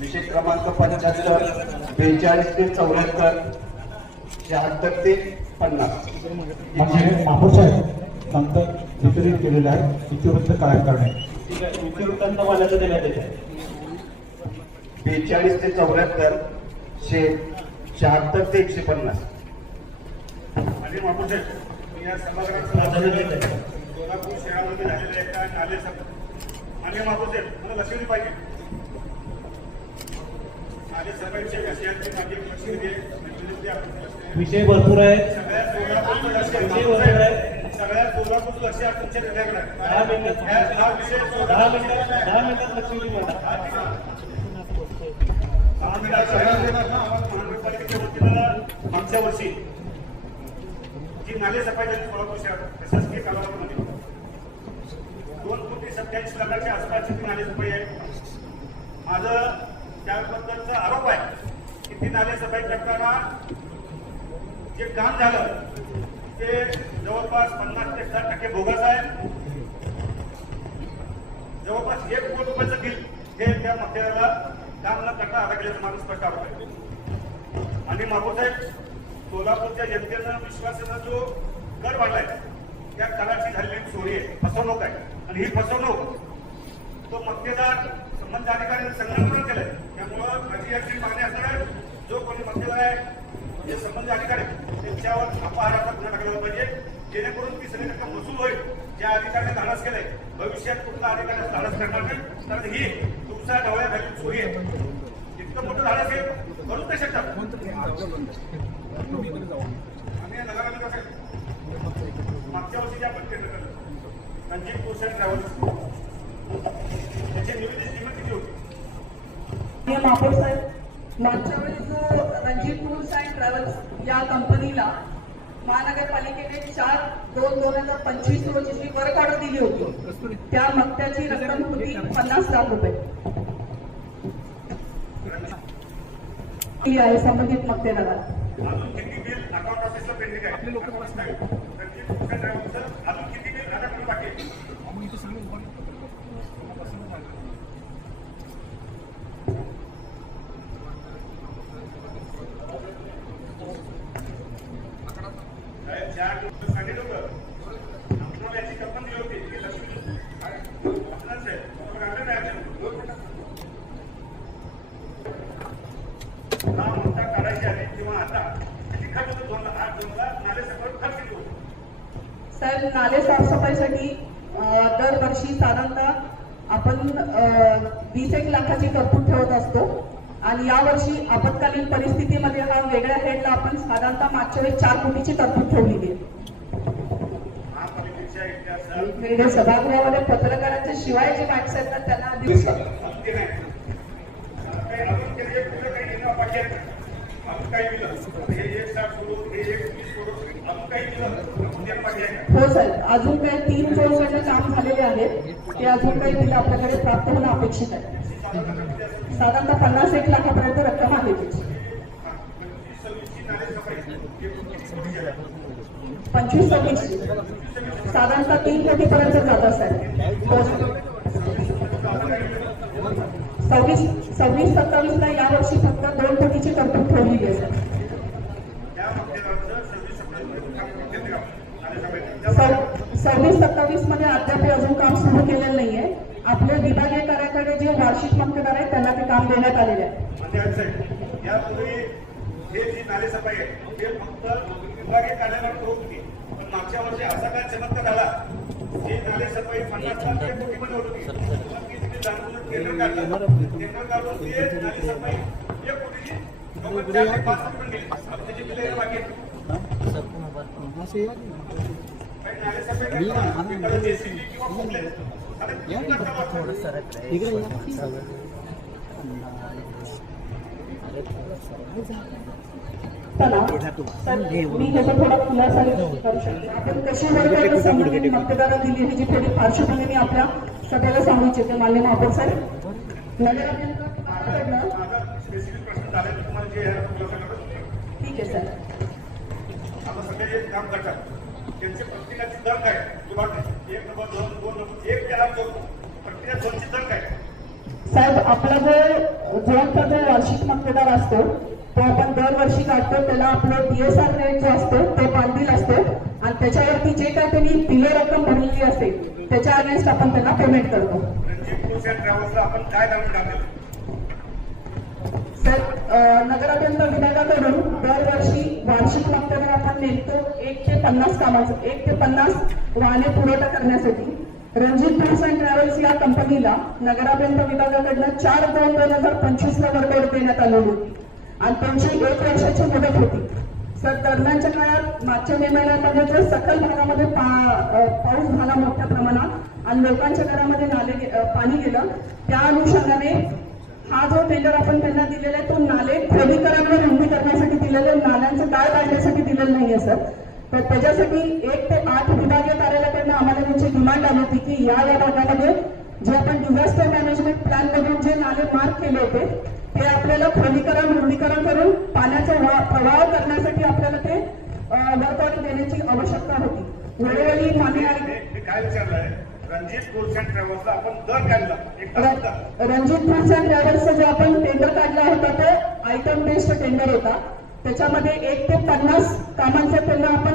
विषय क्रमांक 75, 42 ते 74, 76 ते 50 म्हणजे महापौरसाहेब नंतर वितरित केलेले आहे इतिवृत्त काय करणे. ठीक आहे, इतिवृत्तांत वाल्याचं देण्यात येते. 42 ते 74, 76 ते 150. आणि महापौरसाहेब या सभागृहात सोलापूर शहरामध्ये झालेल्या एका नाले आणि महापौरसाहेब मला लक्ष दिली पाहिजे. नाले सभाचे विषयांची माझी लक्ष दिली विषय भरपूर आहे. सगळ्या सोलापूरचं लक्ष तुमच्या विषयाकडे आहे. 10 मिनिटात लक्ष दिली मला. 10 मिनिटात महानगरपालिकेच्या वतीनं मागच्या वर्षी जी नाले सफाई झाली सोलापूर शहरात प्रशासकीय कालावधीमध्ये 2,87,00,000 आसपासची ती नाले सफाई आहे. माझं त्याबद्दलचा आरोप आहे की ती नाले सफाई करताना जे काम झालं ते जवळपास 50 ते 60% बोगस आहे. जवळपास 1 कोटी रुपयाचं बिल हे त्या मटेरियलला काम न करता आता गेल्याचं माझं स्पष्ट आरोप आहे. आणि महापौरसाहेब सोलापूरच्या जनतेनं विश्वासानं जो कर वाढलाय त्या कराची झालेली चोरी आहे, फसवणूक आहे. आणि ही फसवणूक तो मक्तेदार संबंध अधिकाऱ्यांनी संलग्न केलंय. त्यामुळं माझी याची मागणी असणार आहे, जो कोणी मक्तेदार आहे जे संबंधित अधिकारी त्यांच्यावर अपहाराचा गुन्हा टाकला पाहिजे, जेणेकरून ती सगळी रक्कम वसूल होईल. ज्या अधिकाऱ्याने धाडस केलंय भविष्यात कुठला अधिकारी धाडस करणार नाही. तर ही तुमच्या डोळ्यात झालेली चोरी आहे. इतकं मोठं धाडस हे करूच नाही शकतात. आम्ही नगरामध्ये कसं मागच्या वर्षी जे आपण केलं रणजित टूर्स अँड ट्रॅव्हल्स त्याची निवेदित किंमत किती होती? महापौरसाहेब, मागच्या वेळी जो रणजित टूर्स अँड ट्रॅव्हल्स या कंपनीला महानगरपालिकेने 4/2/2025 रोजी जी वर्क ऑर्डर दिली होती त्या मक्त्याची रक्कम होती 50 लाख रुपये आहे संबंधित मक्तेदाराला. अजून किती बिल अकाउंट ऑफिसला पेंडिंग आहे? आपले लोक रणजित टूर्स अँड ट्रॅव्हल्सचं अजून किती बिल राजाकडे बाकी आहे? साहेब, नाले साफसफाईसाठी दरवर्षी साधारणतः आपण 20-1 लाखाची तरतूद ठेवत असतो. आणि यावर्षी आपत्कालीन परिस्थितीमध्ये हा वेगळ्या हेडला आपण साधारणतः मागच्या वेळी 4 कोटीची तरतूद ठेवलेली आहे. महापालिकेच्या इतिहासात वेगवेगळ्या सभागृहामध्ये पत्रकारांच्या शिवाय जे माणसं आहेत ना त्यांना आधी वीस लाख. ते नाही. काही अजून काही पुढं काही घेणं बाकी आहे. अजून काही दिलं हे 160 सोडून हे 120 सोडून अजून काही दिलं उद्या बाकी आहे. हो साहेब, अजून काही 3 जोडचे काम झालेले आहेत ते अजून काही बिल आपल्याकडे प्राप्त होणं अपेक्षित आहे. साधारणतः 50-1 लाखापर्यंत रक्कम आहे त्याची. 25-26 साधारणतः 3 कोटीपर्यंत जात असेल. 26-27 ला यावर्षी फक्त 2 कोटीची तरतूद ठेवलेली आहे. त्या मध्यरात्र 26-27 मध्ये अद्याप अजून काम सुरू केलेलं नाहीये. आपल्या विभागीय कार्याकडे जे वार्षिक मक्तेदार आहेत त्यांना ते काम देण्यात आलेले आहे. म्हणजे साहेब यापूर्वी हे जी नालेसफाई आहे हे फक्त विभागीय कार्यालयात होत होती. पण मागच्या वर्षी असा काय चमत्कार झाला जी नालेसफाई 50 लाख ते कोटीमध्ये होत होती. मग ती तिथे जाणून टेंडर काढलं. टेंडर काढून ती नालेसफाई 1 कोटीची 4 ते 5 कोटी पण गेली. त्याची बिलं बाकी आहेत. काही नालेसफाई करताना जेसीबी किंवा कुठले आता किती लाख चला, मी ह्याचा थोडा खुलासा करू शकते. आपण कशी वर्गाची संबंधित मतदारांना दिली ह्याची थोडी पार्श्वभूमी मी आपल्या सगळ्याला सांगू इच्छिते. माननीय महापौर साहेब, नगराध्यक्षाकडनं स्पेसिफिक प्रश्न झाले तुम्हाला जे ठीक आहे सर. आता सगळे जे काम करतात त्यांचे प्रत्येकाची दर काय किंवा 1 नंबर 2 नंबर 1 ते 8 प्रत्येका 2ची दर काय. साहेब, आपला जो वार्षिक मतदार असतो तो आपण दरवर्षी काढतो. त्याला आपलं DSR रेट जो असतो तो बांधील असतो आणि त्याच्यावरती जे काय त्यांनी दिले रक्कम भरलेली असेल त्याच्या अगेन्स्ट आपण त्यांना पेमेंट करतो. रणजित टूर्स अँड ट्रॅव्हल्सला आपण काय दावा टाकलं. सर, नगराध्यक्ष विभागाकडून दरवर्षी वार्षिक मतदार आपण नेमतो 1 ते 50 कामाचं 1 ते 50 वाहने पुरवठा करण्यासाठी. रणजित टूर्स अँड ट्रॅव्हल्स या कंपनीला नगराध्यक्ष विभागाकडनं 4/2/2025 ला वर्ग देण्यात आलेली होती आणि त्यांची 1 वर्षाची मुदत होती. सर, दरम्यानच्या काळात मागच्या मे महिन्यामध्ये जो सकल भागामध्ये पाऊस झाला मोठ्या प्रमाणात आणि लोकांच्या घरामध्ये पाणी गेलं, त्या अनुषंगाने हा जो टेंडर आपण त्यांना दिलेला आहे तो नाले खोलीकरण व रुंदी करण्यासाठी दिलेला आहे. नाल्यांचं गाळ काढण्यासाठी दिलेलं नाहीये सर. तर त्याच्यासाठी 1 ते 8 विभागीय कार्यालयाकडनं आम्हाला त्यांची डिमांड आली होती की या भागामध्ये जे आपण डिझास्टर मॅनेजमेंट प्लॅन मधून जे नाले मार्क केले होते ते आपल्याला खोलीकरण रुंदीकरण करून पाण्याचा प्रवाह करण्यासाठी आपल्याला ते वर्क ऑर्डर देण्याची आवश्यकता होती. वेळोवेळी मी काय विचारलंय रणजित टूर्स अँड ट्रॅव्हल्सला आपण दर काढला एक तास रणजित टूर्स अँड ट्रॅव्हल्सचा जो आपण टेंडर काढला होता तो आयटम बेस्ड टेंडर होता. त्याच्यामध्ये 1 ते 50 कामांचा त्यांना आपण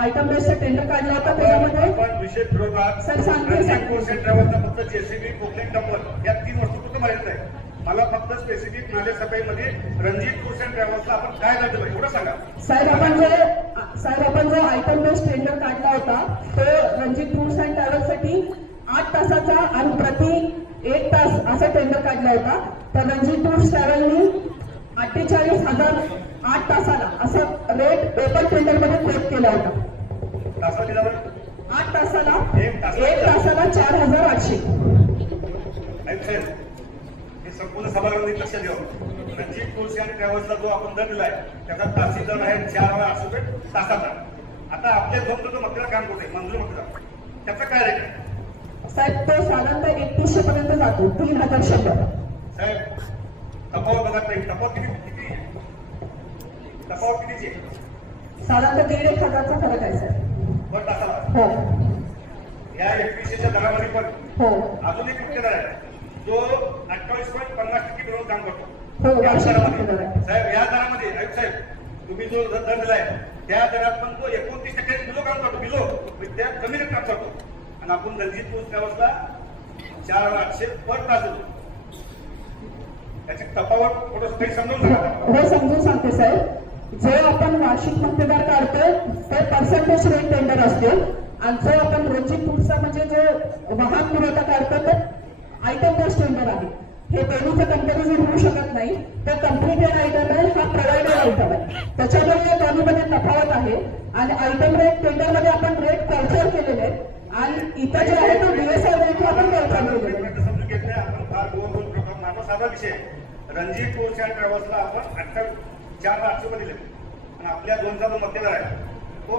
आयटम बेस्ड टेंडर काढला होता. त्याच्यामध्ये आपण विशेष विरोधात सर सांगते रणजित टूर्स अँड ट्रॅव्हल्सचा फक्त जेसीबी पोकलेन डंपर या 3 वस्तू कुठे माहित नाही. मला फक्त स्पेसिफिक नालेसफाईमध्ये रणजित टूर्स अँड ट्रॅव्हल्सला आपण काय काढलं एवढं सांगा. साहेब, आपण जो आयटम बेस्ड टेंडर काढला होता तो रणजित टूर्स अँड ट्रॅव्हल्ससाठी 8 तासाचा आणि प्रति 1 तास असा टेंडर काढला होता. तर रणजित टूर्स ट्रॅव्हलनी 48,000 8 तासाला असं रेट ओपन टेंडर मध्ये क्लेम केला होता. तासाला दिला 8 तासाला 1 तासाला 4,800. हे संपूर्ण सभागृहाने लक्ष द्यावं. रणजित टूर्स अँड ट्रॅव्हल्सला जो आपण दर दिलाय त्याचा तासी दर आहे 4,800 रुपये तासाचा. आता आपल्या झोपचं जो मतदार काम करतोय मंजूर मतदार त्याचा काय रेट आहे. साहेब, तो साधारणतः 3100 पर्यंत जातो. 3,000 शंभर. साहेब, तफावत बघत नाही. तफावत कितीची साधारणतः 1,500चा फरक आहे सर. वर तासाला हो या 2100च्या दरामध्ये पण हो अजून एक मुख्य दर आहे जो 28.50% मिळून काम करतो. हो, या वार्षिक दरामध्ये मुख्य दर आहे. साहेब या दरामध्ये आयुक्त साहेब तुम्ही जो दर दिलाय त्या दरात पण तो 29% बिलो काम करतो. बिलो त्या कमी रेट काम करतो आणि आपण रणजित टूर्स ट्रॅव्हल्सला 4,800 पर तास देतो. त्याची तफावत थोडंसं काही समजून सांगा. हो, समजून सांगते साहेब. जो आपण वार्षिक मतदार काढतोय ते पर्सेंटेज रेट टेंडर असते आणि जो आपण रणजित टूर्सचा म्हणजे जो वाहन पुरवठा काढतो ते आयटम बेस्ड टेंडर आहे. हे दोन्ही तर कंपनीज होऊ शकत नाही. तर कम्प्लिटेड आयटम आहे हा प्रोव्हायडेड आयटम आहे, त्याच्यामुळे या दोन्हीमध्ये तफावत आहे. आणि आयटम रेट टेंडरमध्ये आपण रेट कॅल्क्युलेट केलेले आहेत आणि इथं जे आहे तो DSR रेट आपण कॅल्क्युलेट केलेले आहे. समजून घेतले आपण फार गोल प्रकार. माझा साधा विषय रणजित टूर्स अँड ट्रॅव्हल्सला आपण 4,800 रुपये दिले आणि आपल्या 2चा जो मक्तेदार आहे तो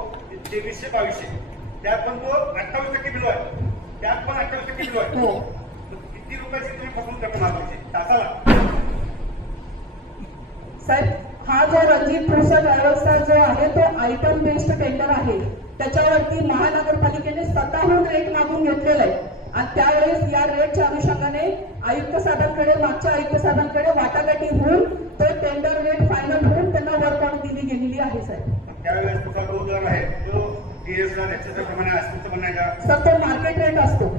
2300-2200, त्यात पण तो 28% बिलो आहे, त्यात पण 28% बिलो आहे. हो किती रुपयाची तुम्ही फसवून करता मागवायची तासाला? साहेब, हा जो रणजित टूर्स अँड ट्रॅव्हल्सचा जो आहे तो आयटम बेस्ड टेंडर आहे, त्याच्यावरती महानगरपालिकेने स्वतःहून रेट मागून घेतलेला आहे आणि त्यावेळेस या रेटच्या अनुषंगाने आयुक्त साहेबांकडे, मागच्या आयुक्त साहेबांकडे वाटाघाटी होऊन तो टेंडर रेट फायनल होऊन त्यांना वर्क ऑर्डर दिली गेलेली आहे. साहेब, त्यावेळेस तुझा जो दर आहे तो DSR याच्या प्रमाणे असतो म्हणणं आहे का? सर तो मार्केट रेट असतो.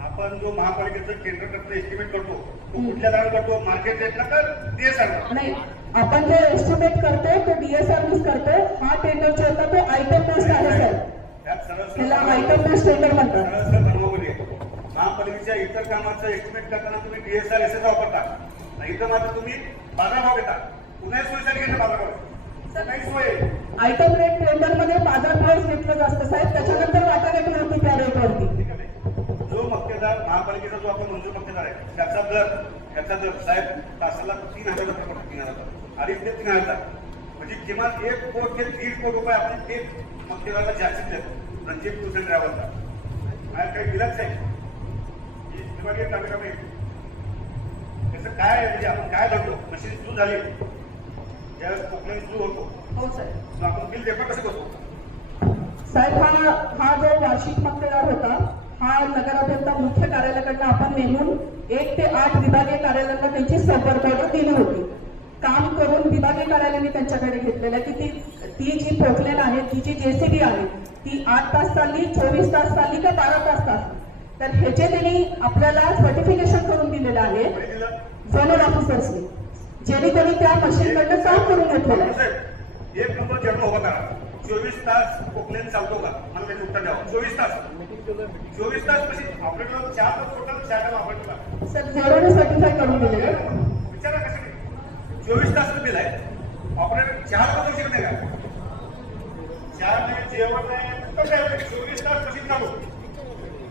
आपण जो महापालिकेचं टेंडर करतो एस्टिमेट करतो तो कुठल्या दरावर करतो? मार्केट रेटला का DSR ला? नाही, आपण जो एस्टिमेट करतो तो DSR यूज करतो. हा टेंडर जो होता तो आयटम बेस्ड आहे. साहेब, त्यात सरळ त्याला आयटम बेस्ड टेंडर म्हणतात. सरळ धर्मबोली आहे. महापालिकेच्या इतर कामाचं एस्टिमेट करताना तुम्ही DSR SS वापरता, इथं मात्र तुम्ही बाजारभाव घेता. पुन्हा सोयीसाठी घेता बाजारभाव, नाही सोय. आयटम रेट टेंडर मध्ये बाजार प्राइस घेतलं जातं. साहेब, त्याच्यानंतर वाटाघाटी होती त्या रेटवरती. ठीक आहे. जो मक्तेदार महापालिकेचा जो आपण मंजूर मक्तेदार आहे त्याचा दर साहेब तासाला 3,000 प्रमाणे 3,000 अडीच ते 3,000 म्हणजे किमान 1 कोट ते 1.5 कोट रुपये आपण ते मक्तेदाराला जास्तीत देतो. रणजित टूर्स अँड ट्रॅव्हल्सला काही दिलाच आहे विभागीय कार्यक्रम आहे. त्याचं काय आहे म्हणजे आपण काय धरतो? मशीन सुरू झाली ज्यावेळेस पोकलेन सुरू होतो हो साहेब. मग आपण बिल पेपर कसं करतो? साहेब, हा जो वार्षिक मक्तेदार होता हा नगराध्यक्षा मुख्य कार्यालयाकडनं आपण नेमून 1 ते 8 विभागीय कार्यालयांना त्यांची संपर्क ऑर्डर दिली होती. काम करून विभागीय कार्यालयाने त्यांच्याकडे घेतलेलं आहे की ती जी पोकलेन आहे, ती जी JCB आहे ती 8 तास चालली, 24 तास चालली का 12 तास चालली. तर ह्याचे त्यांनी आपल्याला सर्टिफिकेशन करून दिलेलं आहे झोनल ऑफिसर्सनी, जेणेकरून त्या मशीनकडनं काम करून घेतलेलं आहे. एक नंबर जन्म उभा करा. 24 तास पोकलेन चालतो का? मला त्याचं उत्तर द्यावं. 24 तास कशी ऑपरेटर 4 तास टोटल 4 तास ऑपरेटरला सर झेरोने सर्टिफाय करून दिलेलं आहे. विचारा कसं नाही. 24 तास बिल आहे, ऑपरेटर 4 तास देऊ शकत नाही का? 4 नाही, जेवण नाही, तर काय होतं? 24 तास मशीन चालू.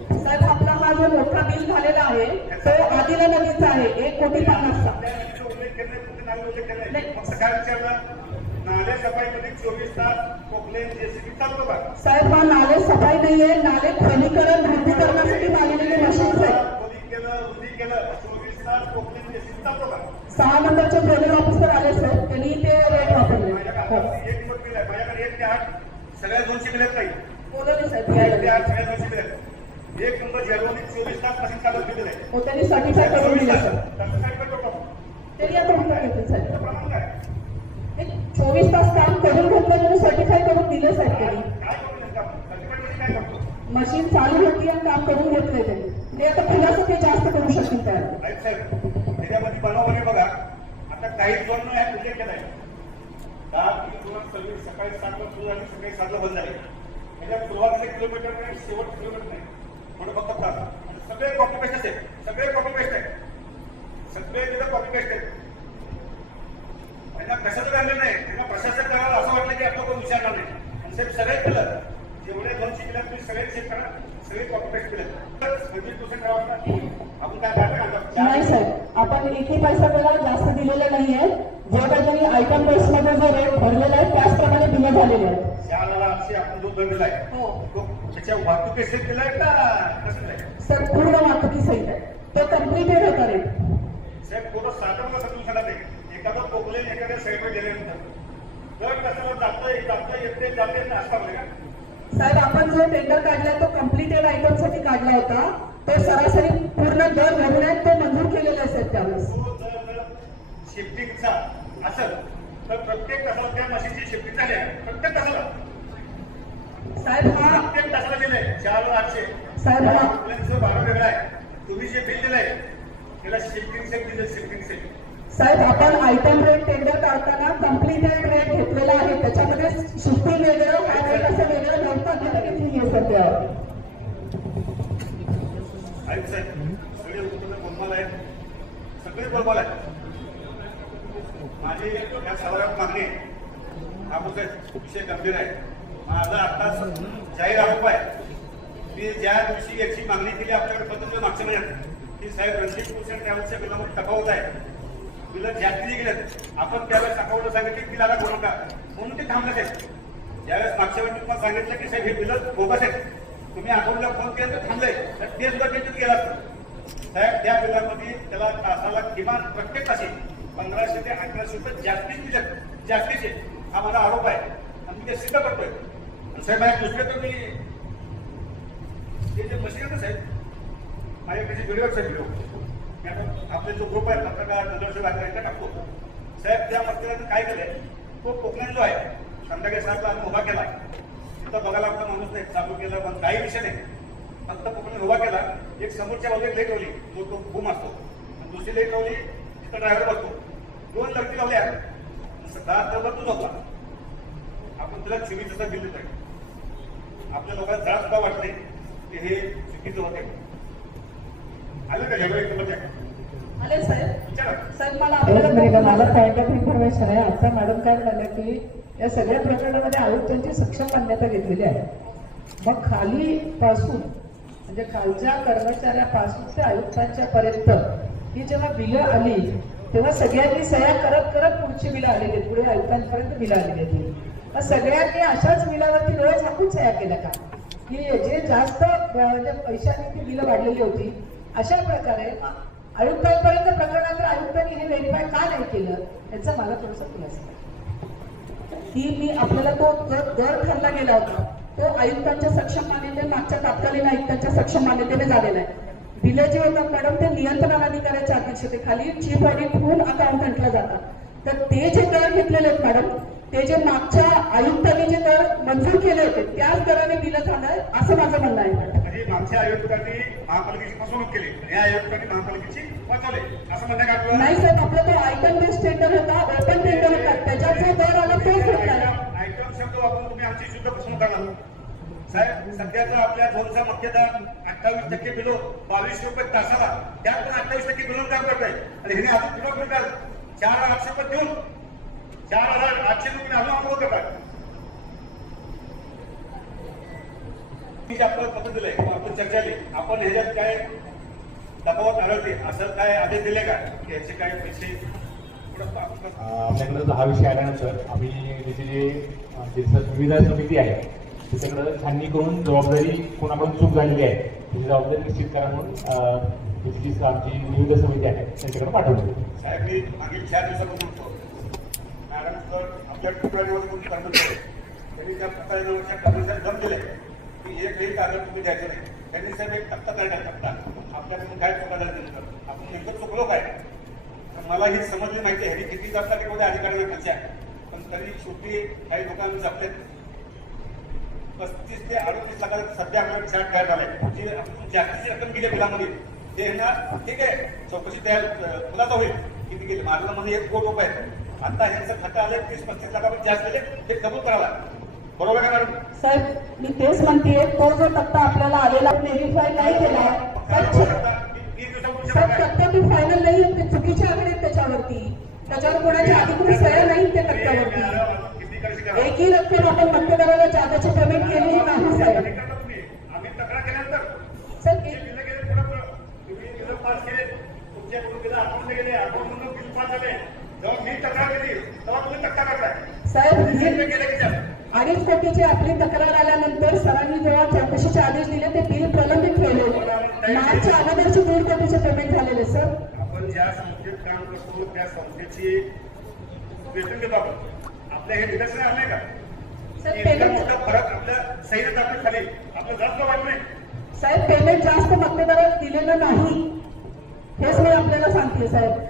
साहेब, आपला हा जो मोठा बिल झालेला आहे तो आदिला नदीचा आहे 1,50,00,000चा. त्या नदीचा उल्लेख केला नाही, कुठे नाले उल्लेख केला नाही. फक्त काय विचारलं? नाले सफाईमध्ये 24 तास पोकलेन JCB चालतो का? साहेब, हा नाले सफाई नाहीये, नाले खोलीकरण वृद्धीकरणासाठी बांधलेले मशीन्स आहेत. रुंदी केलं 24 तास पोकलेन JCB चालतो का? 6 नंबरचे प्रोजेक्ट ऑफिसर आले सर, त्यांनी ते रेट वापरले. माझ्याकडे 1 बिल आहे, माझ्याकडे 1 ते 8 सगळ्या 200 बिल आहेत काही. बोलवले साहेब 1 ते यायला. 8 सगळ्या 200 बिल आहेत. 1 नंबर जेरोनी 24 तास मशीन चालत बिल आहे. हो, त्यांनी सर्टिफाय करून दिले सर. त्याचं काय करतो? त्यांनी आता उठून घेतले साहेब. प्रमाण काय? 24 तास काम करून घेतलं म्हणून सर्टिफाय करून दिले साहेब त्यांनी. काय करतो नाही काम? सर्टिफाईड काय करतो? मशीन चालू होती आणि काम करून घेतलंय त्यांनी. ते आता पुन्हा ते जास्त करू शकतील तयार. आहेत साहेब, त्याच्यामध्ये बनावणी बघा. आता काही जोन उल्लेख केलाय 10 सकाळी 7 ला सुरू झाली, सकाळी 7 ला बंद झाली. त्याच्यात सुरुवातीला किलोमीटर नाही, शेवट किलोमीटर नाही, म्हणून फक्त तास. सगळे कॉपी पेस्ट आहेत, सगळे कॉपी पेस्ट आहेत, सगळे तिथं कॉपी पेस्ट आहेत. त्यांना कशाचं व्हॅल्यू नाही. त्यांना प्रशासक करायला असं वाटलं की आपलं कोण विचारणार नाही. आणि साहेब सगळे केलं, जेवढे 200 केल्या तुम्ही सगळे चेक करा, सगळे कॉपी पेस्ट केलं. म्हणजे दुसरं काय वाटतं आपण काय नाही साहेब, आपण एकही पैसा त्याला जास्त दिलेला नाहीये. जे काही त्यांनी आयटम बेस मध्ये जो रेट भरलेला आहे त्याचप्रमाणे बिल झालेले आहे. 4,800 आपण जो दर दिलाय तो त्याच्या वाहतुकीसहित दिलाय का कसं दिलाय? सर, पूर्ण वाहतुकी सहित आहे. तो कम्प्लिटेड होता रेट. साहेब थोडं साधं मला समजून सांगा. ते एखादं पोकलेन एखाद्या साईडवर गेल्यानंतर दर कशाला जातं येते जाते असता म्हणजे का? साहेब, आपण जो टेंडर काढलाय तो कम्प्लिटेड आयटम साठी काढला होता. तो सरासरी पूर्ण दर भरून आहे तो मंजूर केलेला आहे साहेब. त्यावेळेस तो जर शिफ्टिंगचा असेल तर प्रत्येक तासाला त्या मशीनची शिफ्टिंग झाली आहे. प्रत्येक तासाला साहेब हा प्रत्येक तासाला दिलंय 4,800. साहेब हा पोकलेनचं भाडं वेगळं आहे. तुम्ही जे बिल दिलंय त्याला शिफ्टिंग सेट दिलं. शिफ्टिंग सेट साहेब, आपण आयटम रेट टेंडर काढताना कम्प्लिटेड रेट घेतलेला आहे. त्याच्यामध्ये शिफ्टिंग वेगळं काय रेट असं वेगळं नव्हतं ना घेतली आहे सध्या. आहेत साहेब, सगळे उत्पन्न कमाल आहेत. सगळे बापूसाहेब विषय गंभीर आहे. माझा आता जाहीर आरोप आहे. मी ज्या दिवशी याची मागणी केली आपल्याकडे पत्र मागच्या महिन्यात की साहेब रणजित भूषण ट्रॅव्हल्सच्या बिलामध्ये तफावत आहे, बिलं जास्ती गेलेत, आपण त्यावेळेस अकाउंटला सांगितले बिलाला करू नका म्हणून ते थांबले आहेत. ज्यावेळेस मागच्या वेळी तुम्हाला सांगितलं की साहेब हे बिलं बोगस आहेत, तुम्ही अकाउंटला फोन केला तर थांबले, तर ते सुद्धा त्याच्यात गेला असतं. साहेब त्या बिलामध्ये त्याला तासाला किमान प्रत्येक ताशी 1500 ते 1800 रुपये जास्तीच दिलेत, जास्तीचे. हा माझा आरोप आहे आणि मी ते सिद्ध करतोय. आणि साहेब माझ्या दुसरे तर मी जे मशीन आहे ना साहेब, माझ्याकडे व्हिडिओ साहेब व्हिडिओ आपले जो ग्रुप आहे पत्रकार दूरदर्शन टाकतो साहेब, त्या मस्तीला काय केलंय, तो कोकणात जो आहे संध्याकाळी 7 ला आम्ही उभा केला, तिथं बघायला आपला माणूस नाही, चालू केलं पण काही विषय नाही, फक्त कोकणात उभा केला. एक समोरच्या बाजूला एक लेट लावली, जो तो घुम असतो, आणि दुसरी लेट लावली तिथं ड्रायव्हर बसतो, 2 लढती लावल्या. 10 तर तूच होता, आपण तुला 24 बिल देतोय. आपल्या लोकांना जरा सुद्धा वाटत नाही की हे चुकीचं होते. आलं का जगामध्ये आले साहेब. विचारा. साहेब मला एक मिनिट, मला आपल्याला पॉईंट ऑफ इन्फॉर्मेशन आहे. आता मॅडम काय म्हणाले की या सगळ्या प्रकरणामध्ये आयुक्तांची सक्षम मान्यता घेतलेली आहे. मग खाली पासून म्हणजे खालच्या कर्मचाऱ्यापासून ते आयुक्तांच्या पर्यंत ही जेव्हा बिलं आली तेव्हा सगळ्यांनी सह्या करत करत पुढची बिलं आलेली आहेत, पुढे आयुक्तांपर्यंत बिलं आलेली आहेत. मग सगळ्यांनी अशाच बिलावरती रोज आपण सह्या केल्या का, की जे जास्त म्हणजे पैशाने ती बिलं वाढलेली होती, अशा प्रकारे आयुक्तांपर्यंत प्रकरणानंतर आयुक्तांनी हे व्हेरीफाय का नाही केलं याचा मला थोडंसं खुलासा आहे. की मी आपल्याला तो दर ठरला गेला होता, तो आयुक्तांच्या सक्षम मान्यते मागच्या तत्कालीन आयुक्तांच्या सक्षम मान्यतेने झालेला आहे. बिलं जे होतात मॅडम ते नियंत्रण अधिकाऱ्याच्या अध्यक्षतेखाली चीफ ऑडिट होऊन अकाउंटंटला जातात. तर ते जे दर घेतलेले आहेत मॅडम, ते जे मागच्या आयुक्तांनी जे दर मंजूर केले होते त्याच दराने बिलं झालंय असं माझं म्हणणं आहे मॅडम. म्हणजे मागच्या आयुक्तांनी महापालिकेची फसवणूक केली, या आयुक्तांनी महापालिकेची वाचवले असं म्हणणं का आपल्याला? नाही साहेब, आपला तो आयटम बेस्ड टेंडर होता, ओपन टेंडर होता, त्याच्यात जो दर आला तोच घेतला. आयटम शब्द वापरून तुम्ही आमची शुद्ध फसवणूक करणार साहेब. सध्याचा आपल्या झोनचा मक्तेदार 28% बिलो 22 रुपये तासाला, त्यात पण 28% बिलो काम करतोय. आणि हे अजून किलो मिळतात 4,800 रुपये देऊन 4,800 रुपये अजून अनुभव करतात. आपल्याला पत्र दिलंय, आपण चर्चा आली, आपण ह्याच्यात काय दबावात आढळते असं काय आदेश दिले का की याचे काय पैसे? आपल्याकडे हा विषय आल्यानंतर आम्ही त्याची जे सुविधा समिती आहे त्याच्याकडे छाननी करून जबाबदारी कोणाकडून चूक झालेली आहे त्याची जबाबदारी निश्चित करा म्हणून त्याची आमची विविध समिती आहे त्यांच्याकडे पाठवली. साहेब मी मागील 4 दिवसापासून म्हणतो मॅडम सर आपल्या टुकड्यावर कोणी कर्मचारी त्यांनी त्या प्रकाराच्या कर्मचारी दम दिले की एकही कागद तुम्ही द्यायचं नाही. त्यांनी साहेब एक तक्ता काढला, तक्ता आपल्याकडून काय चुका झाली तर आपण नेमकं चुकलो काय. मला ही समजली माहिती आहे, किती जास्त मध्ये अधिकाऱ्यांना खालच्या, पण तरी शेवटी काही लोकांना जपलेत. 35 ते 38 लाखात सध्या आपल्याला चार्ट तयार झालाय, जी जास्तीची रक्कम गेली बिलामध्ये ते ना ठीक आहे, चौकशी तयार खुलासा होईल किती गेली. माझं म्हणजे 1 कोटी रुपये आता ह्यांचं खातं आलं 30-35 लाखापर्यंत जास्त गेले, ते कबूल करायला बरोबर का मॅडम? साहेब मी तेच म्हणते, तो जो तक्ता आपल्याला आलेला व्हेरीफाय नाही केला. साहेब तक्ता ती फायनल नाही आहे, ते चुकीचे आकडे आहेत त्याच्यावरती, त्याच्यावर कोणाच्या अधिकृत सह्या नाही त्या तक्त्यावरती. एकही रक्कम आपण मतदाराला जादाची पेमेंट केलेली नाही साहेब. आम्ही तक्रार केल्यानंतर सर बिल गेले पुढे तुम्ही बिल पास केले, तुमच्याकडून बिल अकाउंटला गेले, अकाउंटमधून बिल पास झाले, जेव्हा मी तक्रार केली तेव्हा तुम्ही तक्ता करताय साहेब गेले की त्या 2.5 कोटीची आपली तक्रार आल्यानंतर सरांनी जेव्हा चौकशीचे आदेश दिले ते बिल प्रलंबित ठेवले. मार्चच्या अगोदरचे 1.5 कोटीचे पेमेंट झालेले सर. आपण ज्या संस्थेत काम करतो त्या संस्थेची वेतन देतो आपण, आपल्या हे निदर्शन आलं नाही का? सर इतका पेमेंट मोठा फरक आपल्या सैन्यात आपण खाली आपलं जास्त वाटत नाही. साहेब पेमेंट जास्त मतदाराला दिलेलं नाही, हेच मी आपल्याला सांगते साहेब.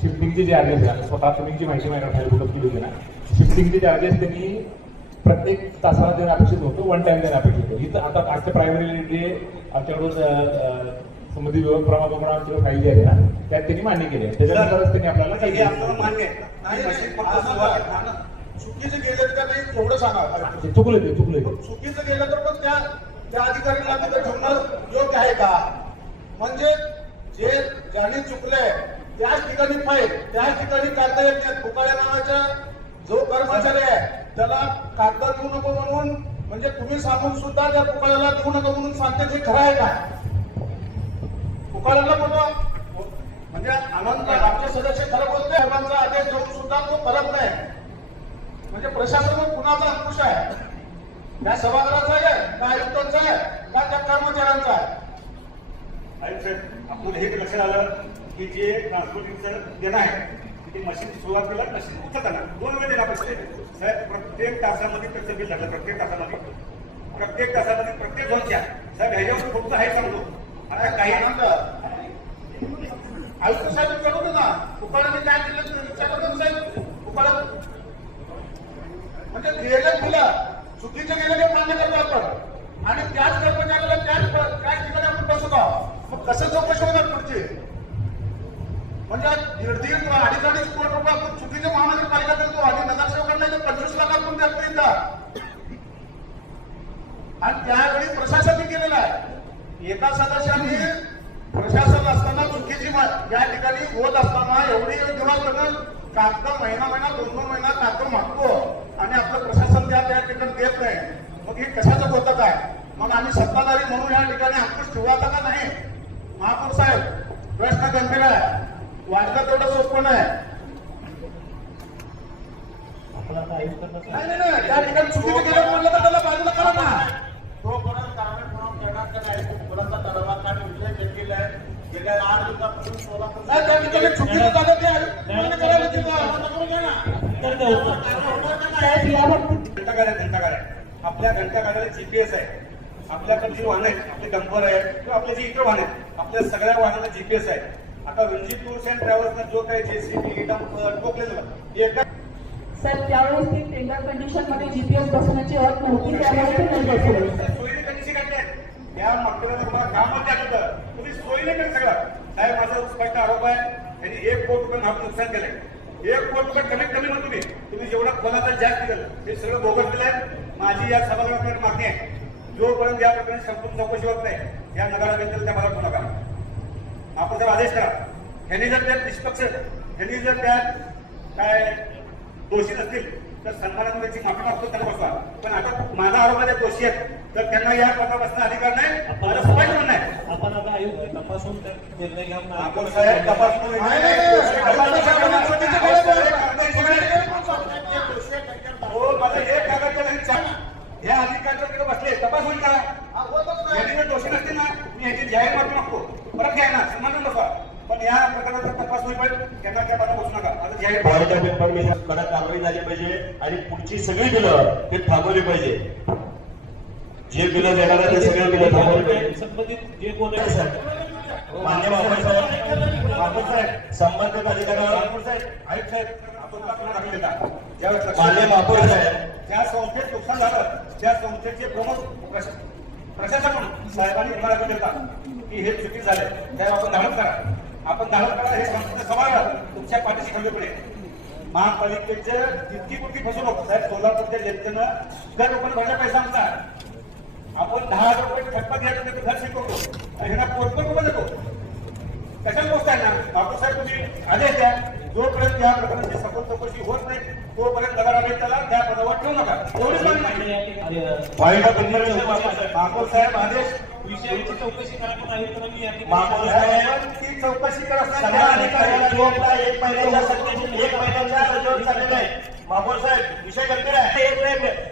शिफ्टिंगचे चार्जेस आहे, स्वतः तुम्ही जी माहिती उपलब्ध केली होती ना, शिफ्टिंगचे चार्जेस त्यांनी प्रत्येक तासाला देणं अपेक्षित होतं, 1 टाइम देणं अपेक्षित होतं. इथं आता आजच्या प्रायमरी जे आमच्याकडून संबंधित विभाग प्रमाण आमच्याकडे फाईल जी आहे ना त्यात त्यांनी मान्य केली आहे. त्याच्यानंतरच त्यांनी आपल्याला हे आपल्याला मान्य आहे. चुकीचं गेलं तर नाही थोडं सांगा. चुकलं ते चुकीचं गेलं तर पण त्या अधिकाऱ्यांना तिथं ठेवणं योग्य आहे का? म्हणजे जे ज्यांनी चुकलंय त्याच ठिकाणी फाईल त्याच ठिकाणी कागद येत नाहीत. फुकाळ्या नावाचा जो कर्मचारी आहे त्याला कागद देऊ नको म्हणून, म्हणजे तुम्ही सांगून सुद्धा त्या फुकाळ्याला देऊ नका म्हणून सांगते, ते खरं आहे का? फुकाळ्याला बोलतो म्हणजे आनंद आमचे सदस्य खरं बोलते, साहेबांचा आदेश देऊन सुद्धा तो करत नाही. म्हणजे प्रशासनावर कुणाचा अंकुश आहे? त्या सभागृहाचा आहे का आयुक्तांचा आहे का त्या कर्मचाऱ्यांचा आहे? आणि साहेब आपलं हे लक्षात आलं की जे ट्रान्सपोर्टिंगचं देणं आहे ते मशीन सुरुवातीला मशीन उचलताना 2 वेळ देणं अपेक्षित आहे. साहेब प्रत्येक तासामध्ये त्याचं बिल झालं, प्रत्येक तासामध्ये प्रत्येक झोनच्या साहेब ह्याच्यावर फक्त आहे सांगतो. आता काही आयुक्त साहेब करू ना, फुकाळ्याने काय केलं विचारलं साहेब. फुकाळा म्हणजे गेलं दिलं, चुकीचं गेलं ते मान्य करतो आपण, आणि त्याच कर्मचाऱ्याला त्याच ठिकाणी आपण बसतो. मग कसं चौकशी होणार पुढची? म्हणजे 1.5-2.5 कोटी रुपये आपण चुकीचे महानगरपालिका करतो आणि नगरसेवकांना 25 लाख आपण देतो इथं. आणि त्यावेळी प्रशासनाने केलेलं आहे. एका सदस्याने प्रशासन असताना चुकीची या ठिकाणी होत असताना एवढी दिवस करून कागद महिना 2 महिना कागद मागतो आणि आपलं प्रशासन त्या ठिकाणी देत नाही. मग हे कशाचं होतं काय? मग आम्ही सत्ताधारी म्हणून या ठिकाणी अंकुश ठेवायचा का नाही? महापौर साहेब, प्रश्न गंभीर आहे, वाटतं तेवढं सोपं नाही. नाही, त्या ठिकाणी चुकीचं केलं म्हणलं तर त्याला बाजूला करा ना. तो परत कारवाई करणार का नाही? मुलांचा तडवा काय विषय घेतलेला आहे गेल्या 8 दिवसापासून 16 नाही, त्या ठिकाणी चुकीचं झालं ते आयुक्त करायला घंटागाड्या आपल्या घंटागाड्याला जीपीएस आहे. आपल्याकडे जी वाहनं आहेत, आपले डंपर आहे किंवा आपले जे इतर वाहन आहेत, आपल्या सगळ्या वाहनाला जीपीएस आहे. आता रणजित टूर्स अँड ट्रॅव्हल्सला जो काही जेसीबी डंपर ठोकलेलं एका सर त्यावेळेस ती टेंडर कंडिशन मध्ये जीपीएस बसवण्याची अट नव्हती, त्यामुळे ते नाही बसवलं. सोयीने कशी काढले त्या मागच्या तुम्हाला कामच द्यायचं होतं, तुम्ही सोयीने केलं सगळं. साहेब माझा स्पष्ट आरोप आहे, त्यांनी 1 कोटी रुपये महाग नुकसान केलंय. 1 कोटी रुपये कमीत कमी म्हणून तुम्ही जेवढं खोलाचा जास्त केलं ते सगळं बोगस दिलंय. माझी या सभागृहाकडे मागणी आहे, जोपर्यंत या प्रकरणी संपूर्ण चौकशी होत नाही या नगराबद्दल त्या मला बोलू नका. आपण जर आदेश करा, ह्यांनी जर त्यात निष्पक्ष, ह्यांनी जर त्यात काय दोषी नसतील तर सन्मानाने त्याची माफी मागतो, त्यांना बसवा. पण आता माझा आरोप आहे दोषी आहेत तर त्यांना या पदापासून अधिकार नाही, मला स्पष्ट म्हणणं आहे. आपण आता आयुक्त तपासून निर्णय घ्या. आपण साहेब तपासून या अधिकाऱ्याकडे बसले तपासून करा. यांनी जर दोषी नसतील ना, मी ह्याची जाहीर माफी मागतो, परत घ्या ना, सन्मान बसवा. पण या प्रकरणाचा तपास होईपर्यंत त्यांना त्या पदा बसू नका. आता जाहीर कडक कारवाई झाली पाहिजे आणि पुढची सगळी बिलं हे थांबवली पाहिजे. जे बिलं देणार आहे ते सगळे बिलं थांबवली पाहिजे. संबंधित जे कोण आहे मान्य महापौर साहेब, संबंधित अधिकाऱ्यावर आयुक्त साहेब आपण टाकलेला मान्य महापौर साहेब, ज्या संस्थेत नुकसान झालं त्या संस्थेचे प्रमुख प्रशासन म्हणून साहेबांनी तुम्हाला देतात की हे चुकी झाले, त्याला आपण धाडस करा. आपण धाडस करा, हे संस्थेचं समाज तुमच्या पाठीशी खंबीर पडेल. महापालिकेचं जितकी कुठली फसवणूक साहेब सोलापूरच्या जनतेनं दर रुपये भरला पैसा आमचा. आपण 10,000 रुपये ठप्पा घ्यायचं तर घर शिकवतो आणि ह्यांना पोटपोट रुपये देतो. कशाला गोष्ट आहे ना बापू साहेब, तुम्ही आदेश द्या, जोपर्यंत या प्रकरणाची सखोल चौकशी होत नाही तोपर्यंत नगराध्यक्षाला त्या पदावर ठेवू नका. एवढीच मागणी. महापौर साहेब आदेश विषयाची चौकशी करा, पण आयुक्तांनी महापौर साहेब ती चौकशी करा. सगळ्या अधिकाऱ्यांना जोडला 1 महिन्याच्या सत्तेची चाललेला आहे. महापौर साहेब विषय गंभीर आहे.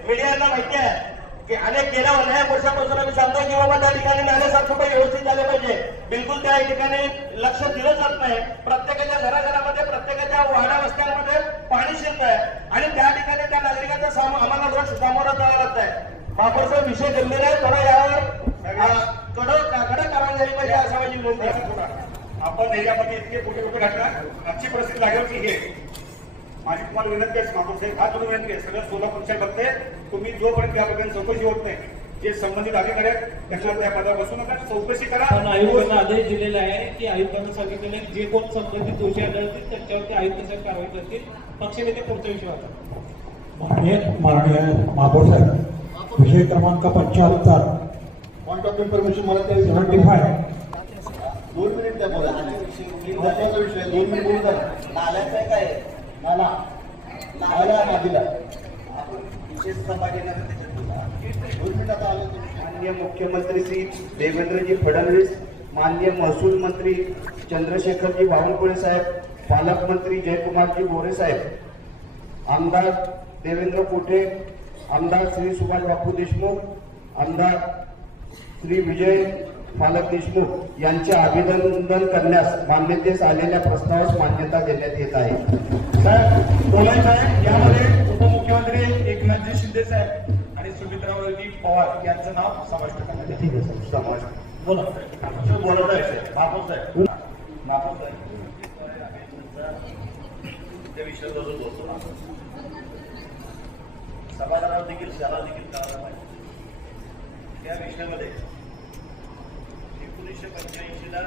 मीडियाला माहिती आहे की अनेक गेल्या 1 वर्षापासून आम्ही सांगतो की बाबा त्या ठिकाणी नाले साफसफाई व्यवस्थित झाले पाहिजे. बिलकुल त्या ठिकाणी लक्ष दिलं जात नाही. प्रत्येकाच्या घराघरामध्ये प्रत्येकाच्या वाडा वस्त्यांमध्ये पाणी शिरत आहे आणि त्या ठिकाणी त्या नागरिकांचा आम्हाला रोज सामोरं जावं लागत आहे. महापौर साहेब विषय गंभीर आहे, थोडा यावर कडक कारवाई झाली पाहिजे असं माझी विनंती आहे. आपण याच्यामध्ये इतके कुठे घटना आजची परिस्थिती लागेल की हे माझी तुम्हाला विनंती आहे महापौर साहेब, हा तुम्ही विनंती आहे सगळं सोलापूरच्या बघते. तुम्ही जोपर्यंत या प्रकरणी चौकशी होत नाही जे संबंधित अधिकारी आहेत त्यांना त्या पदावर बसू नका, चौकशी करा. पण आयुक्तांना आदेश दिलेला आहे की आयुक्तांना सांगितलेलं आहे जे कोण संबंधित दोषी आढळतील त्यांच्यावरती आयुक्त साहेब कारवाई करतील. पक्षनेते पुढचा विषय होता. माननीय महापौर साहेब, विषय क्रमांक 75 पॉइंट ऑफ इन्फॉर्मेशन मला ते 75 2 मिनिट द्या बोला. महत्वाचा विषय 2 मिनिट नाल्याचं काय आहे? नाला नदीला आपण विशेष संभाजीनगर त्याच्यात 2 मिनिटात आलो. माननीय मुख्यमंत्री श्री देवेंद्रजी फडणवीस, माननीय महसूल मंत्री चंद्रशेखरजी बावनकुळे साहेब, पालकमंत्री जयकुमारजी गोरे साहेब, आमदार देवेंद्र कोठे, आमदार श्री सुभाष बापू देशमुख, आमदार श्री विजय पालक देशमुख यांचे अभिनंदन करण्यास मान्यतेस आलेल्या प्रस्तावास मान्यता देण्यात येत आहे. साहेब बोलायचं आहे, यामध्ये उपमुख्यमंत्री एकनाथजी शिंदे साहेब आणि सुमित्रावरजी पवार यांचं नाव समाविष्ट करण्यात येते. ठीक आहे सर, समाज बोला. बोलत आहे बापू साहेब त्या विषयावर जो बोलतो समाजाला देखील शाळा देखील करायला पाहिजे. त्या विषयामध्ये 1985 ला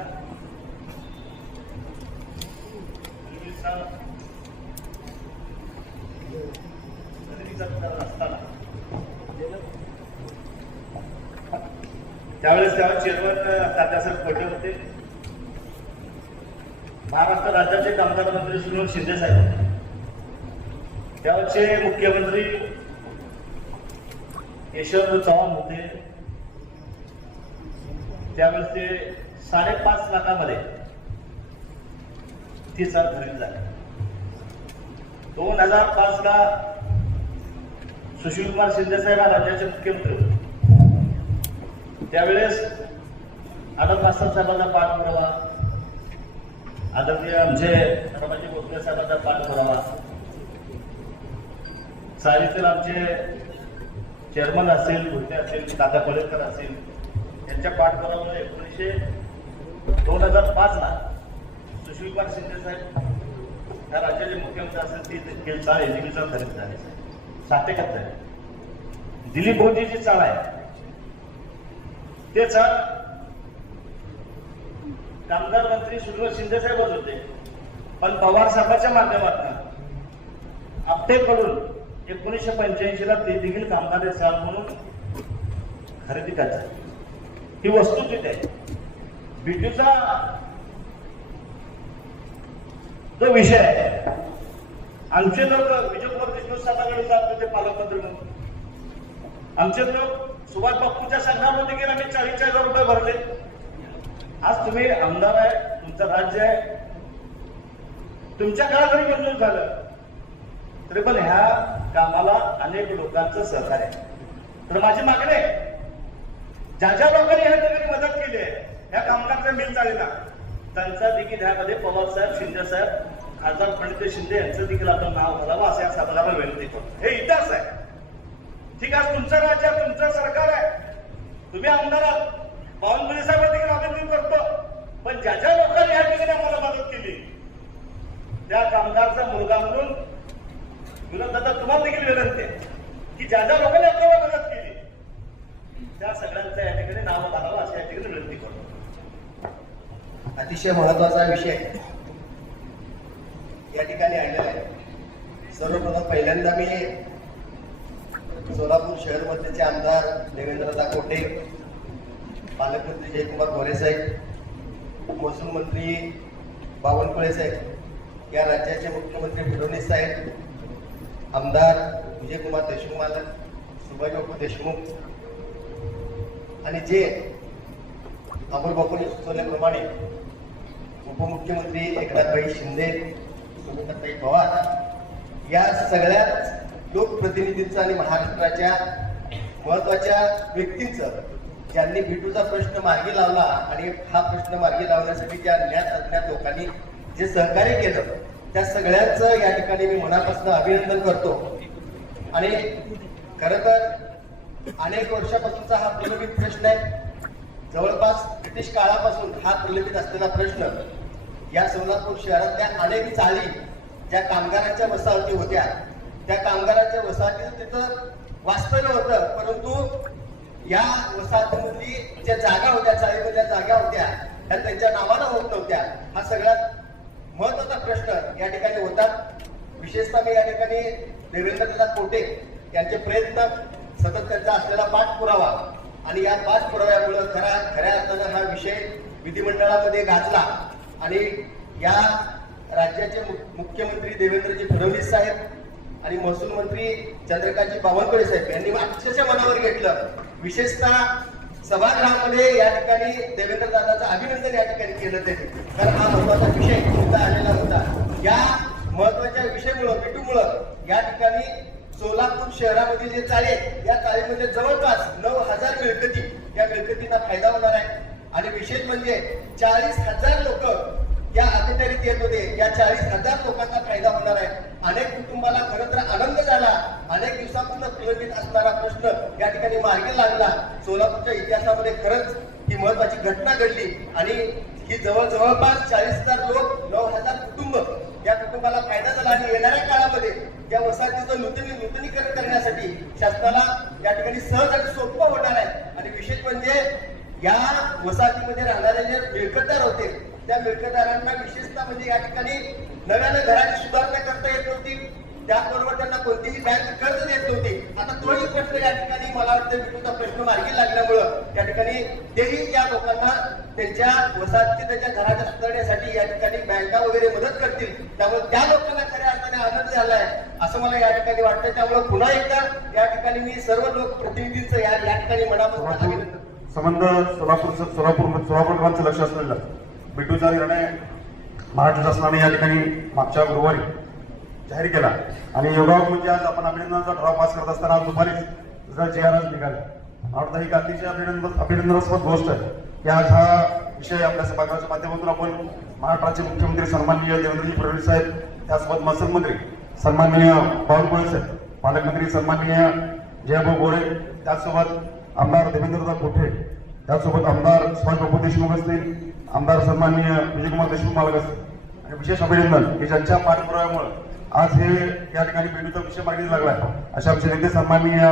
असताना त्यावेळेस चेअरमन तात्यासाहेब कोटे होते. महाराष्ट्र राज्याचे कामगार मंत्री सुनील शिंदे साहेब, त्यावेळेचे मुख्यमंत्री यशवंत चव्हाण होते. त्यावेळेस ते 5.5 लाखामध्ये ती चाल खरेदी झाली. 2005 ला सुशीलकुमार शिंदे साहेब राज्याचे मुख्यमंत्री होते. त्यावेळेस आदम मास्तर साहेबांचा पाठपुरावा, आदरणीय आमचे रमाजी भोसले साहेबांचा पाठपुरावा, चाळीतील आमचे चेअरमन असेल, भुटे असेल, दादा पलेकर असेल, यांच्या पाठपुरावामुळे 2005 ला सुशीलकुमार शिंदे साहेब या राज्याचे मुख्यमंत्री असेल ती देखील चाळ एजीबीचा खरेदी झाली. 71 दिलीप बोजीची चाळ आहे ते चाळ कामगार मंत्री सुनील शिंदे साहेबच होते, पण पवार साहेबांच्या माध्यमातून आपटेकडून 1985 ला ते देखील कामगार चाळ म्हणून खरेदी करतात. ही वस्तुस्थिती आहे. बीटीचा जो विषय आहे, आमचे लोक विजयकुमार देशमुख साहेबांकडे जात होते पालकमंत्री म्हणून. आमचे लोक सुभाष बापूच्या संघामध्ये गेले, आम्ही 40,000 रुपये भरले. आज तुम्ही आमदार आहे, तुमचं राज्य आहे, तुमच्या काळात जरी मंजूर झालं तरी पण ह्या कामाला अनेक लोकांचं सहकार्य आहे. तर माझी मागणी आहे, ज्या ज्या लोकांनी ह्या ठिकाणी मदत केली आहे ह्या कामगारच्या मिल चालीला, त्यांचा देखील ह्यामध्ये पवार साहेब, शिंदे साहेब, खासदार प्रणित शिंदे यांचं देखील आपण नाव घालावं असं या सभागृहाला विनंती करतो. हे इतिहास आहे. ठीक आहे, तुमचं राज्य, तुमचं सरकार आहे, तुम्ही आमदार आहात, बावनकुळे साहेब देखील अभिनंदन करतो. पण ज्या ज्या लोकांनी ह्या ठिकाणी आम्हाला मदत केली त्या कामगारचा मुलगा म्हणून दादा तुम्हाला देखील विनंती आहे की ज्या ज्या लोकांनी आपल्याला मदत केली त्या सगळ्यांचं या ठिकाणी नाव घालावं असं या ठिकाणी विनंती करतो. अतिशय महत्वाचा विषय या ठिकाणी आलेला आहे. सर्वप्रथम पहिल्यांदा मी सोलापूर शहर मध्येचे आमदार देवेंद्रदा कोटे, पालकमंत्री जयकुमार गोरे साहेब, महसूल मंत्री बावनकुळे साहेब, या राज्याचे मुख्यमंत्री फडणवीस साहेब, आमदार विजयकुमार देशमुख मालक, सुभाष बापू देशमुख आणि जे अमोल बापूंनी सुचवल्याप्रमाणे उपमुख्यमंत्री एकनाथभाई शिंदे, सुमित्राताई पवार, या सगळ्याच लोकप्रतिनिधींचं आणि महाराष्ट्राच्या महत्वाच्या व्यक्तींचं ज्यांनी बिटूचा प्रश्न मार्गी लावला आणि हा प्रश्न मार्गी लावण्यासाठी ज्या ज्ञात अज्ञात लोकांनी जे सहकार्य केलं त्या सगळ्यांचं या ठिकाणी मी मनापासून अभिनंदन करतो. आणि खरं तर अनेक वर्षापासूनचा हा प्रलंबित प्रश्न आहे. जवळपास ब्रिटिश काळापासून हा प्रलंबित असलेला प्रश्न या सोलापूर शहरातल्या अनेक चाळी ज्या कामगारांच्या वसाहती होत्या त्या कामगारांच्या वसाहतीत तिथं वास्तव्य होतं, परंतु या वसाहतीमधली ज्या जागा होत्या, चाळीमधल्या जागा होत्या त्या त्यांच्या नावानं होत नव्हत्या. हा सगळ्यात महत्वाचा प्रश्न या ठिकाणी होता. विशेषतः मी या ठिकाणी देवेंद्रदा कोटे यांचे प्रयत्न, सतत त्यांचा असलेला पाठपुरावा आणि या पाठपुराव्यामुळे खऱ्या अर्थानं हा विषय विधिमंडळामध्ये गाजला आणि या राज्याचे मुख्यमंत्री देवेंद्रजी फडणवीस साहेब आणि महसूल मंत्री चंद्रकांतजी बावनकुळे साहेब यांनी अक्षरशः मनावर घेतलं. विशेषतः सभागृहामध्ये या ठिकाणी देवेंद्र दादाचं अभिनंदन या ठिकाणी केलं त्यांनी, कारण हा महत्वाचा विषय मुद्दा आलेला होता. या महत्वाच्या विषयामुळं बिटूमुळं या ठिकाणी सोलापूर शहरामधील जे चाळे, या चाळीमध्ये जवळपास 9,000 मिळकती, या मिळकतीचा फायदा होणार आहे. आणि विशेष म्हणजे 40,000 लोक या अखत्यारीत येत होते. या 40,000 लोकांचा फायदा होणार आहे. अनेक कुटुंबाला खरं तर आनंद झाला. अनेक दिवसापासून प्रलंबित असणारा प्रश्न या ठिकाणी मार्गी लागला. सोलापूरच्या इतिहासामध्ये खरंच ही महत्वाची घटना घडली आणि ही जवळपास 40,000 लोक, 9,000 कुटुंब, या कुटुंबाला फायदा झाला. आणि येणाऱ्या काळामध्ये या वसाहतीचं नूतनीकरण करण्यासाठी शासनाला या ठिकाणी सहज आणि सोपं होणार आहे. आणि विशेष म्हणजे या वसाहतीमध्ये राहणारे जे मिळकतदार होते, त्या मिळकतदारांना विशेषतः म्हणजे या ठिकाणी नव्यानं घराची सुधारणा करता येत नव्हती. त्याचबरोबर त्यांना कोणतीही बँक कर्ज देत नव्हती. आता तोही प्रश्न या ठिकाणी मला वाटतं बिटूचा प्रश्न मार्गी लागल्यामुळं त्या ठिकाणी तेही या लोकांना त्यांच्या वसाहती त्यांच्या घराच्या सुधारण्यासाठी या ठिकाणी बँका वगैरे मदत करतील. त्यामुळे त्या लोकांना खऱ्या अर्थाने आनंद झालाय असं मला या ठिकाणी वाटतं. त्यामुळे पुन्हा एकदा या ठिकाणी मी सर्व लोकप्रतिनिधींचं या ठिकाणी मनापासून अभिनंदन. संबंध सोलापूरकरांचं लक्ष असलेलं बिटूचा निर्णय महाराष्ट्र शासनाने या ठिकाणी मागच्या गुरुवारी जाहीर केला. आणि योगायोग म्हणजे आज आपण अभिनंदनाचा ठराव पास करत असताना आज दुपारीच GR निघाले. मला वाटतं ही अतिशय अभिनंदनास्पद गोष्ट आहे की आज हा विषय आपल्या सभागृहाच्या माध्यमातून आपण महाराष्ट्राचे मुख्यमंत्री सन्माननीय देवेंद्रजी फडणवीस साहेब, त्यासोबत महसूल मंत्री सन्माननीय बावनकुळे साहेब, पालकमंत्री सन्माननीय जयभाऊ गोरे, त्याचसोबत आमदार देवेंद्रदा कोठे, त्याचसोबत आमदार सुभाषबाबू देशमुख असतील, आमदार सन्माननीय विजयकुमार देशमुख मालक असतील. आणि विशेष अभिनंदन की ज्यांच्या पाठपुराव्यामुळे आज हे या ठिकाणी बिटूचा विषय मार्गी लागला. अशा आमचे नेते सन्माननीय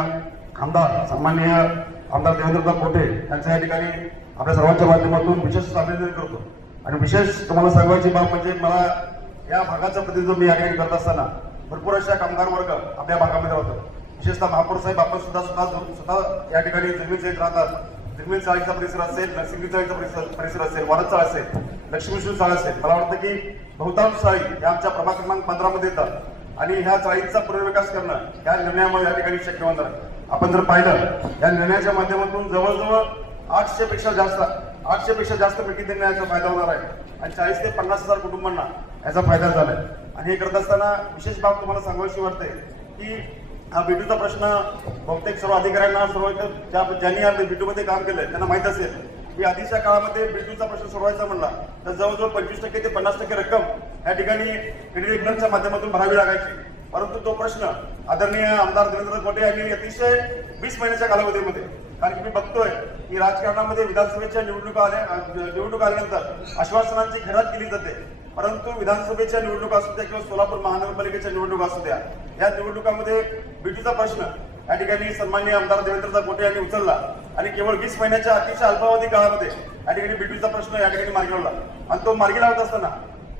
आमदार देवेंद्रदा कोठे यांच्या या ठिकाणी आपल्या सर्वांच्या माध्यमातून विशेष अभिनंदन करतो. आणि विशेष तुम्हाला सांगायची बाब म्हणजे मला या भागाचं प्रतिनिधित्व मी या ठिकाणी करत असताना भरपूर अशा कामगार वर्ग आपल्या भागामध्ये राहतो. विशेषतः महापौर साहेब आपण स्वतः या ठिकाणी जमीन राहतात. जमीन चाळीचा परिसर असेल, नरसिंगी चाळीचा परिसर असेल, वारद चाळ असेल, लक्ष्मीश्वर चाळ असेल, मला वाटतं की बहुतांश चाळी या आमच्या प्रभाग क्रमांक 15 मध्ये येतात. आणि ह्या चाळीचा पुनर्विकास करणं या निर्णयामुळे या ठिकाणी शक्य होणार आहे. आपण जर पाहिलं या निर्णयाच्या माध्यमातून जवळजवळ 800 पेक्षा जास्त मिळकती त्यांना याचा फायदा होणार आहे. आणि 40 ते 50,000 कुटुंबांना याचा फायदा झालाय. आणि हे करत असताना विशेष बाब तुम्हाला सांगायची वाटते की हा बिटूचा प्रश्न बहुतेक सर्व अधिकाऱ्यांना, ज्यांनी या बिटूमध्ये काम केलंय त्यांना माहित असेल की आधीच्या काळामध्ये बिटूचा प्रश्न सोडवायचा म्हणला तर जवळजवळ 25% ते 50% रक्कम या ठिकाणी क्रेडिट माध्यमातून भरावी लागायची. परंतु तो प्रश्न आदरणीय आमदार देवेंद्र कोठे यांनी अतिशय 20 महिन्याच्या कालावधीमध्ये, कारण की मी बघतोय की राजकारणामध्ये विधानसभेच्या निवडणुका आल्यानंतर आश्वासनांची खैरात केली जाते, परंतु विधानसभेच्या निवडणुका असू द्या किंवा सोलापूर महानगरपालिकेच्या निवडणुका असू द्या, या निवडणुकामध्ये बिटूचा प्रश्न या ठिकाणी सन्माननीय आमदार देवेंद्रदा कोठे यांनी उचलला. आणि केवळ 20 महिन्याच्या अतिशय अल्पावधी काळामध्ये या ठिकाणी बिटूचा प्रश्न या ठिकाणी मार्गी लावला. आणि तो मार्गी लावत असताना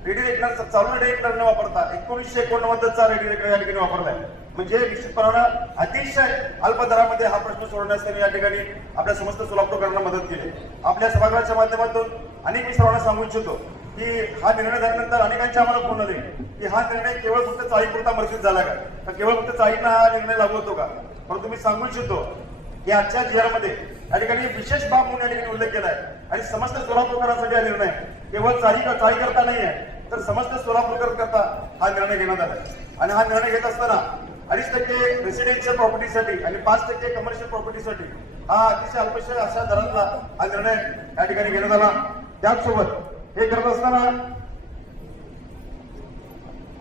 चालू रेडिएटर न वापरता 1989चा रेडिएटर या ठिकाणी वापरलाय. म्हणजे निश्चितपणानं अतिशय अल्प दरामध्ये हा प्रश्न सोडवण्यास त्यांनी या ठिकाणी आपल्या समस्त सोलापूरकरांना मदत केली. आपल्या सभागृहाच्या माध्यमातून अनेक मी सर्वांना सांगू इच्छितो की हा निर्णय झाल्यानंतर अनेकांचे आम्हाला फोन आले की हा निर्णय केवळ फक्त चाळीपुरता मर्यादित झाला का, केवळ फक्त चाळींना हा निर्णय लागू होतो का. परंतु मी सांगू इच्छितो की आजच्या GR मध्ये या ठिकाणी विशेष बाब म्हणून या ठिकाणी उल्लेख केलाय. आणि समस्त सोलापूरकरांसाठी हा निर्णय केवळ चाळी करता नाहीये, तर समस्त सोलापूरकर करता हा निर्णय घेण्यात आला. आणि हा निर्णय घेत असताना 2.5% रेसिडेन्शियल प्रॉपर्टीसाठी आणि 5% कमर्शियल प्रॉपर्टीसाठी हा अतिशय अल्पशा अशा दरातला हा निर्णय या ठिकाणी घेण्यात आला. त्याचसोबत हे करत असताना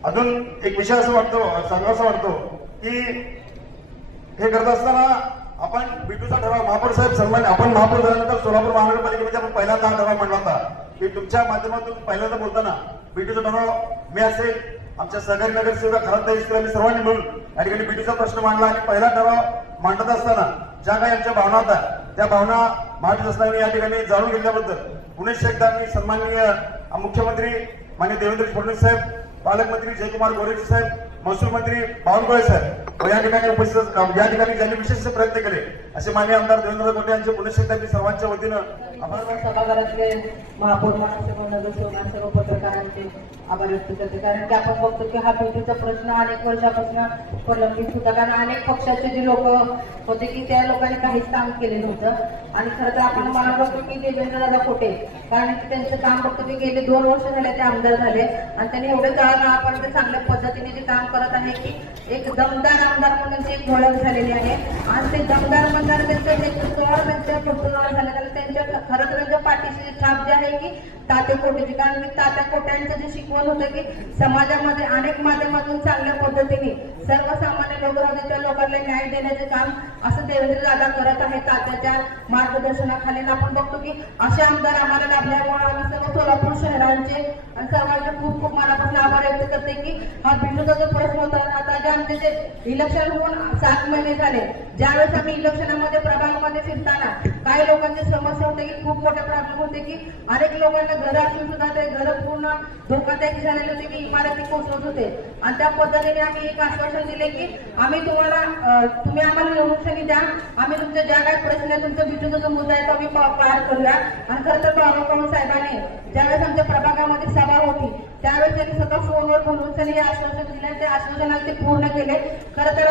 अजून एक विषय सांगावासा वाटतो की हे करत असताना आपण बिटूचा ठराव महापौर साहेब सन्मान, आपण महापौर झाल्यानंतर सोलापूर महानगरपालिकेमध्ये आपण पहिल्यांदा हा ठराव मांडला होता की तुमच्या माध्यमातून पहिल्यांदा बोलताना बिटूचा ठराव मी असेल, आमच्या सहकारी नगरसेवक खराताई आम्ही सर्वांनी मिळून या ठिकाणी बिटूचा प्रश्न मांडला. आणि पहिला ठराव मांडत असताना ज्या काही आमच्या भावना होत्या त्या भावना महाराष्ट्र शासनाने या ठिकाणी जाणून घेतल्याबद्दल पुन्हा एकदा मी सन्माननीय मुख्यमंत्री माननीय देवेंद्र फडणवीस साहेब, पालकमंत्री जयकुमार गोरे साहेब, महसूल मंत्री बावनकुळे साहेब या ठिकाणी उपस्थित या ठिकाणी ज्यांनी विशेष प्रयत्न केले असे माननीय आमदार देवेंद्र कोटे यांचे पुण्यश्लोकांनी सर्वांच्या वतीनं आभार. सभागृहातले महापौर महासभा नगरसेवक सर्व पत्रकारांचे आभार व्यक्त करते. कारण की आपण बघतो की हा भेटीचा प्रश्न अनेक वर्षापासून प्रलंबित होता. कारण अनेक पक्षाचे जे लोक होते की त्या लोकांनी काहीच काम केले नव्हतं आणि खरं तर आपण मला बघतो की देवेंद्र दादा कोटे कारण की त्यांचं काम बघतो की गेले 2 वर्ष झाले ते आमदार झाले आणि त्यांनी एवढे काळापर्यंत चांगल्या पद्धतीने जे काम करत आहे की एक दमदार आमदार म्हणून एक ओळख झालेली आहे आणि ते दमदार आमदार त्यांच्या नेतृत्वावर त्यांच्या कुटुंबावर झालं त्यांच्या खरं तर त्यांच्या पाठीची छाप जी आहे की तात्या कोटेची. कारण की तात्या कोट्यांचं जे शिकवण होतं की समाजामध्ये अनेक माध्यमातून चांगल्या पद्धतीने सर्वसामान्य लोक होते त्या लोकांना न्याय देण्याचे काम असं देवेंद्र दादा करत आहे. तात्याच्या मार्गदर्शनाखाली आपण बघतो की असे आमदार आम्हाला लाभल्यामुळे आम्ही सर्व सोलापूर शहरांचे आणि सर्वांचे खूप खूप मनापासून आभार व्यक्त करते की हा बिंदूचा जो प्रश्न होता आता जे आमचे जे इलेक्शन होऊन 7 महिने झाले ज्यावेळेस आम्ही इलेक्शनामध्ये प्रभागामध्ये फिरताना काही लोकांची समस्या होते की खूप मोठे प्रॉब्लेम होते की अनेक लोकांना घरं असून सुद्धा ते घरं पूर्ण धोकादायक झालेले होते की इमारती कोसळत होते आणि त्या पद्धतीने आम्ही एक आश्वासन दिले की आम्ही तुम्ही आम्हाला निवडणुकीसाठी द्या आम्ही तुमचे ज्या काही प्रश्न आहे तुमचा बिंदूचा जो मुद्दा आहे तो आम्ही पार करूया. आणि खरं तर बाबासाहेब साहेबांनी ज्यावेळेस आमच्या प्रभागामध्ये सभा होती त्यावेळेस त्यांनी स्वतः फोनवर बोलून त्यांनी हे आश्वासन दिले आणि त्या आश्वासनाला ते पूर्ण केले. खरं तर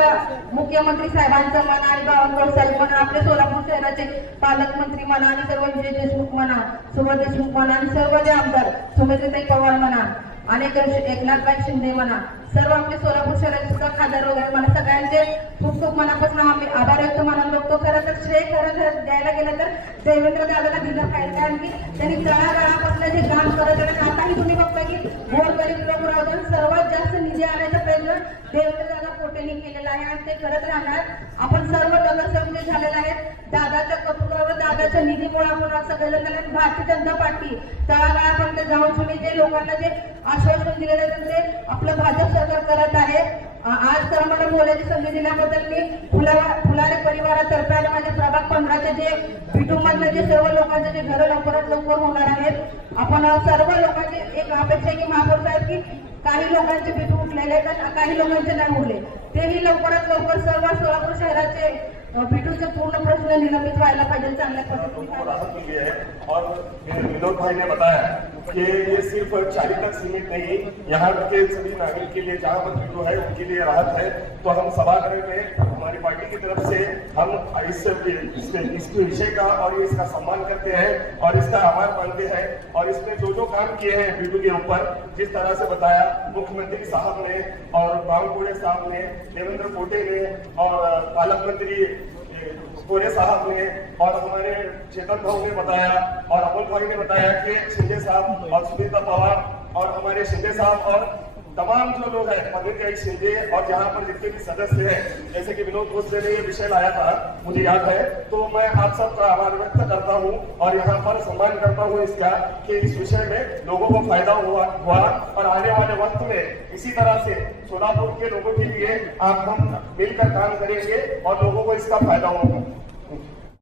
मुख्यमंत्री साहेबांचं म्हणा आणि बावनकुळे साहेब म्हणा आपले सोलापूर शहराचे पालकमंत्री म्हणा आणि सर्व विजय देशमुख म्हणा सुभाष देशमुख म्हणा आणि सर्व जे आमदार सुमित्राताई पवार म्हणा अनेक एकनाथबाई शिंदे म्हणा सर्व आपले सोलापूर शहराचे सुद्धा खासदार वगैरे म्हणा सगळ्यांचे खूप खूप मनापासून आम्ही आभार व्यक्त म्हणून बघतो. खरं तर श्रेय खरं द्यायला गेलं तर देवेंद्र दादाला दिलं पाहिजे कारण की त्यांनी तळागाळापासून जे काम करत आहे आताही तुम्ही बघता की गोरगरीब लोक राहून सर्वात जास्त निधी आणण्याचा प्रयत्न देवेंद्र दादा कोटेंनी केलेला आहे आणि ते करत राहणार. आपण सर्व नगरसेवक जे झालेले आहेत दादाच्या कौतुकावर दादाच्या निधीमुळे आपण असं केलं तर भारतीय जनता पार्टी तळागाळापर्यंत जाऊन तुम्ही जे लोकांना जे आश्वासन दिलेलं आहे ते आपलं भाजप सरकार करत आहे. आज तर मला बोलायची संधी दिल्याबद्दल मी फुलारे परिवारातर्फे आणि माझे प्रभाग 15चे जे पिटूमधले जे सर्व लोकांचे जे घरं लवकरात लवकर होणार आहेत आपण सर्व लोकांची एक अपेक्षा आहे की महापौर साहेब की काही लोकांचे पिटू उठलेले तर काही लोकांचे नाही उरले तेही लवकरात लवकर सर्व सोलापूर शहराचे पिटूचे पूर्ण प्रश्न निलंबित व्हायला पाहिजे चांगल्या पद्धतीने. और विनोद भाई ने बताया कि ये सिर्फ 40 तक सीमित नहीं यहाँ के सभी नागरिक के लिए जहाँ पर पिटू है उनके लिए राहत है. तो हम सभागृह में हमारी पार्टी की तरफ से हम इस विषय का और इसका सम्मान करते हैं और इसका आभार मानते हैं और इसमें जो काम किए हैं पिटू के ऊपर जिस तरह से बताया मुख्यमंत्री साहब ने और बावनकुळे साहब ने देवेंद्र कोटे ने और पालक मंत्री कोरे साहब ने और हमारे चेतन भाऊ ने बताया और अमोल भाई ने बताया कि शिंदे साहब और सुनीता पवार और हमारे शिंदे साहब और तमाम जो लोग हैं पंडित शिंदे और जहाँ पर जितने भी सदस्य हैं जैसे कि विनोद भोसले ने ये विषय लाया था मुझे याद है तो मैं आप सबका आभार व्यक्त करता हूँ और यहाँ पर सम्मान करता हूँ इसका कि इस विषय में लोगों को फायदा हुआ और आने वाले वक्त में इसी तरह से सोलापुर के लोगों के लिए हम मिलकर काम करेंगे और लोगों को इसका फायदा होगा.